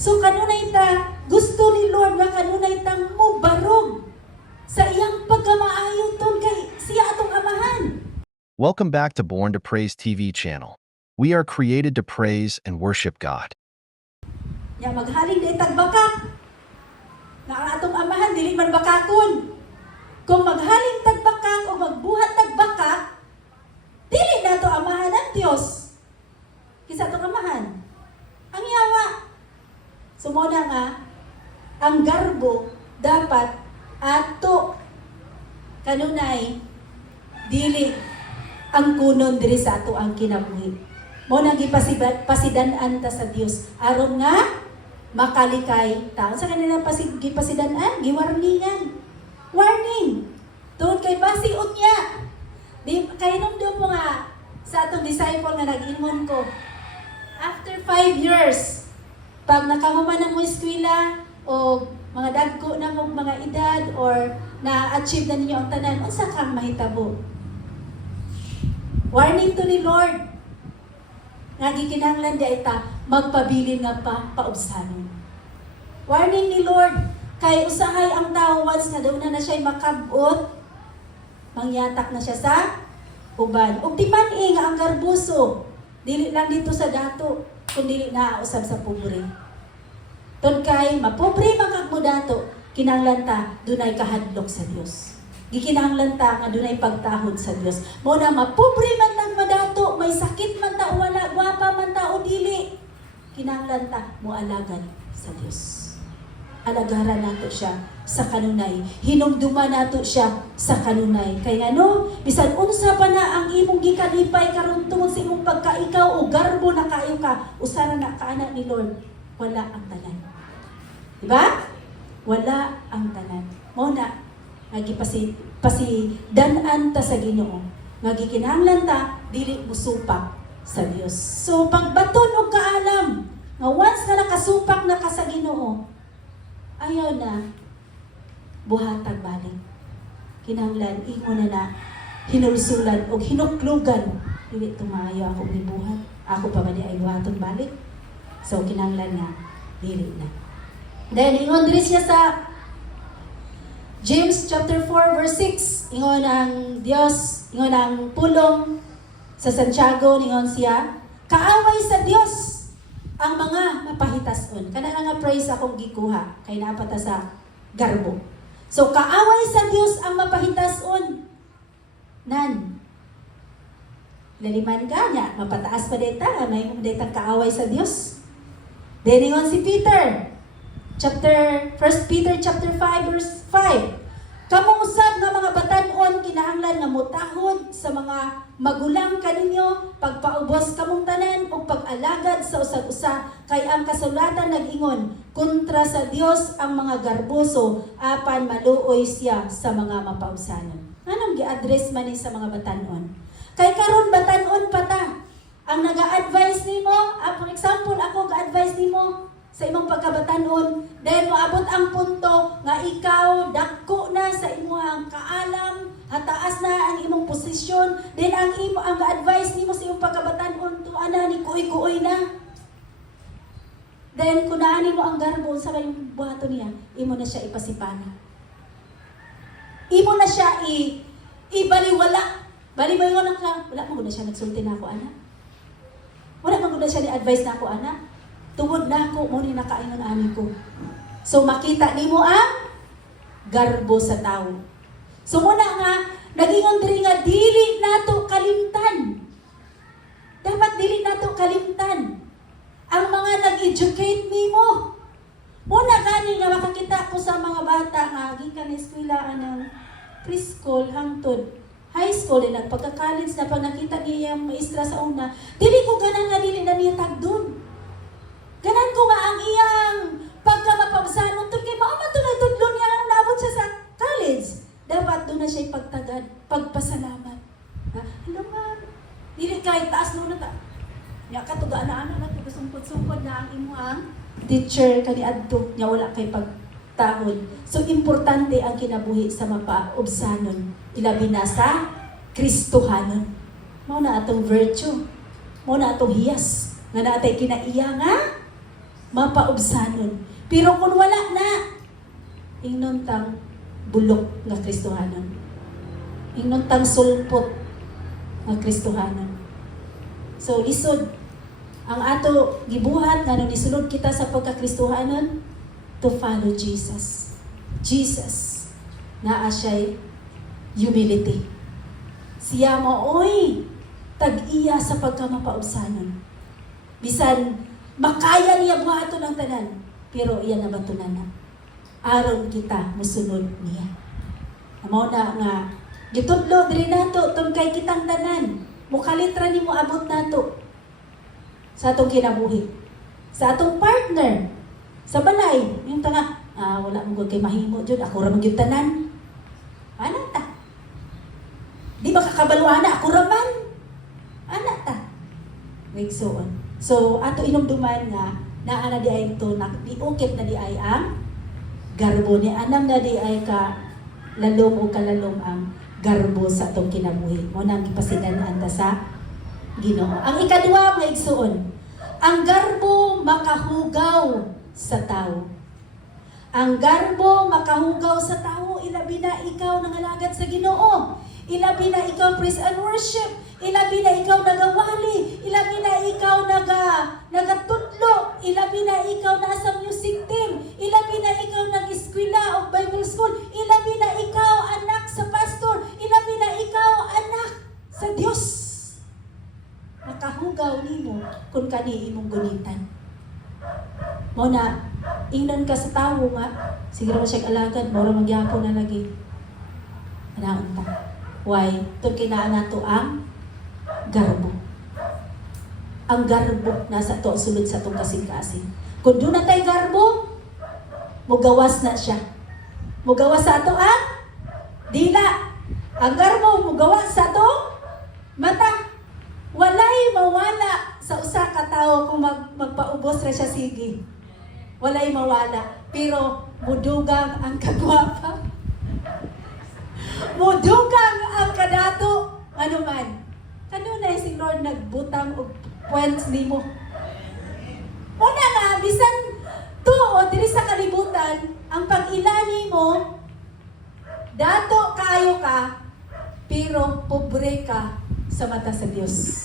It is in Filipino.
So kanunay ta gusto ni Lord nga kanunay tang mubarog sa iyang pagkamaayo ton kay siya atong amahan. Welcome back to Born to Praise TV channel. We are created to praise and worship God. Ya maghalin day tagbakak. Nga ang atong amahan dili man bakakon. Kung maghalin tagbakak o magbuhat tagbakak, dili nato amahan ng Dios. Kisa atong amahan. Ang yawa. Sumuna nga, ang garbo dapat ato kanunay dili ang kunon diri sa ato ang kinabuhi. Mo nang gipasidan-an ta sa Dios aron nga makalikay ta. Sa kanila gipasidan-an, giwarningan. Warning. Tungod kay basiod niya. Di kay nung mo nga sa atong disciple nga nag-ingon ko. After 5 years, pag nakahuman mo eskwela o mga dagko na mo mga edad or na-achieve na ninyo ang tanan, unsa kang mahitabo? Warning to ni Lord. Nagikinahanglan di ita magpabilin nga paubsanon. Warning ni Lord, kay usahay ang tao once nga daw na siya makabot, mangyatak na siya sa uban. Ug timan nga ang garbuso, dili lang dito sa dato, kundi naausab sa pobre. Ton kay mapobre magkagmo dato, kinahanglan ta dunay kahadlok sa Dios. Gikinahanglan ta nga dunay pagtahod sa Dios. Mo na mapobre man lang madato, may sakit man ta o wala, gwapa man ta o dili, kinahanglan ta moalagad sa Dios. Alagaran nato siya sa kanunay. Hinumduman nato siya sa kanunay. Kay ngano, bisan unsa pa na ang imong gikalipay karon tungod sa imong pagkaikaw o garbo na kayo ka, usara na kaana ni Lord, wala ang tanan. Diba? Wala ang tanan. Mo na pasidanan ta sa Ginoo. Nga gikinahanglan ta dili musupak sa Dios. So pagbaton og kaalam, nga once na nakasupak na ka sa Ginoo, ayaw na buhatag balik. Kinahanglan ingon na hinulsulan o hinuklugan. Dili tumayo ako gibuhat. Ako pa ba di ay buhaton balik? So kinahanglan nga dili na. Then ingon diri siya sa James chapter 4 verse 6. Ingon ang Dios, ingon ang pulong sa Santiago, ingon siya, kaaway sa Dios ang mga mapahitason. Kana nga praise akong gikuha kay naapata sa garbo. So kaaway sa Dios ang mapahitason. Nan. Laliman ka niya, mapataas pa data, may data kaaway sa Dios. Then ingon si Peter, 1 Peter chapter 5 verse 5. Kamong usab nga mga batan-on kinahanglan nga mutahod sa mga magulang kaninyo, pagpaubos kamong tanan o pag-alagad sa usag-usa kay ang kasulatan nag-ingon kontra sa Dios ang mga garboso apan maluoy siya sa mga mapausanon. Anong gi-address man ni sa mga batan-on? Kay karon batan-on pa ta. Ang naga-advise nimo, for example ako ga-advise nimo sa imong pagkabatanon, then moabot ang punto nga ikaw dako na sa imong kaalam, hataas na ang imong posisyon, then ang advice nimo sa imong pagkabatanon to ana ni kuoy-kuoy na. Then kun naani mo ang garbo sa kayong buhaton niya, imo na siya ipasipana. Imo na siya ibaliwala. Baliwala na ka, wala mo na siya nagsulti na ako ana. Wala mo na siya ni-advise na ako ana. Tungod na ako, muna nakaingon ani ko. So makita nimo ang garbo sa tao. So muna nga, nag-ingon diri nga, dili nato kalimtan. Dapat dili nato kalimtan. Ang mga nag-educate nimo. Muna gani nga makakita ko sa mga bata nga, gikan eskwela ng preschool hangtod high school, din pagka-college na pag nakita niya yung maestra sa una, dili ko ganan nga dili na niya tagdon. Ganan ko nga ang iyang pagkamapagsanon tun kay mao man tunay tudlon niya ang naabot siya sa college. Dapat doon na siya pagtagad, pagpasalamat. Ha? Hello ma'am. Dili kay taas no na ta. Nya katugaan na ana na sungkod-sungkod na ang imuang teacher kani adto nya wala kay pagtahod. So importante ang kinabuhi sa mapaubsanon, ilabi na sa Kristohanon. Mao na atong virtue. Mao na atong hiyas nga natay kinaiya nga mapaubsanon. Pero kung wala na, ingnon tang bulok nga Kristohanon. Ingnon tang sulpot nga Kristohanon. So, lisod, ang ato gibuhat nga nung isulod kita sa pagka-Kristohanon, to follow Jesus. Jesus, naa siya'y humility. Siya mo, oy, tag-iya sa pagkamapaubsanon. Bisan, makaya niya buhaton ang tanan, pero iyan na batunan na. Aron kita musunod niya. Amo na nga, gitudlo diri nato tungkay kitang tanan. Mukalitra ni mo abot nato sa atong kinabuhi. Sa atong partner, sa balay, yung tanga, wala mong kay mahimo jud, ako ra magyud tanan. Ano ta? Di ba kakabaluhan na ako raman? Ana ta. Wigsoon. So ato inumduman nga naa na di ay to diukit na di ay ang garbo ni anam na di ay ka lalom o kalalom ang garbo sa atong kinabuhi. Mo nang gipasidan-an ta sa Ginoo. Ang ikaduha mga igsoon, ang garbo makahugaw sa tao. Ang garbo makahugaw sa tao, ilabi na ikaw nangalagad sa Ginoo. Ilabi na ikaw praise and worship. Ilabi na ikaw nagawali. Ilabi na ikaw nagatudlo. Ilabi na ikaw nasa music team. Ilabi na ikaw nag-eskwela o Bible school. Ilabi na ikaw anak sa pastor. Ilabi na ikaw anak sa Dios. Makahugaw nimo kung kani imong gunitan. Mo na ingnon ka sa tawo nga siguro siya alagad mo ra magyapon na lagi. Anaon ta. Why? Ito kinaan nato ang garbo. Ang garbo nasa to sulod sa itong kasing-kasing. Kung doon na tayo garbo, mugawas na siya. Mugawas sa ato ang dila. Ang garbo, mugawas sa ato mata. Walay mawala sa usa ka tawo kung magpaubos ra siya sige. Walay mawala. Pero mudugang ang kagwapa. Mudugang ang kadato. Ano man. Kanunay si Lord nagbutang og points nimo. Una nga, bisan to o diri sa kalibutan, ang pag-ilani mo, dato kayo ka, pero pobre ka sa mata sa Dios.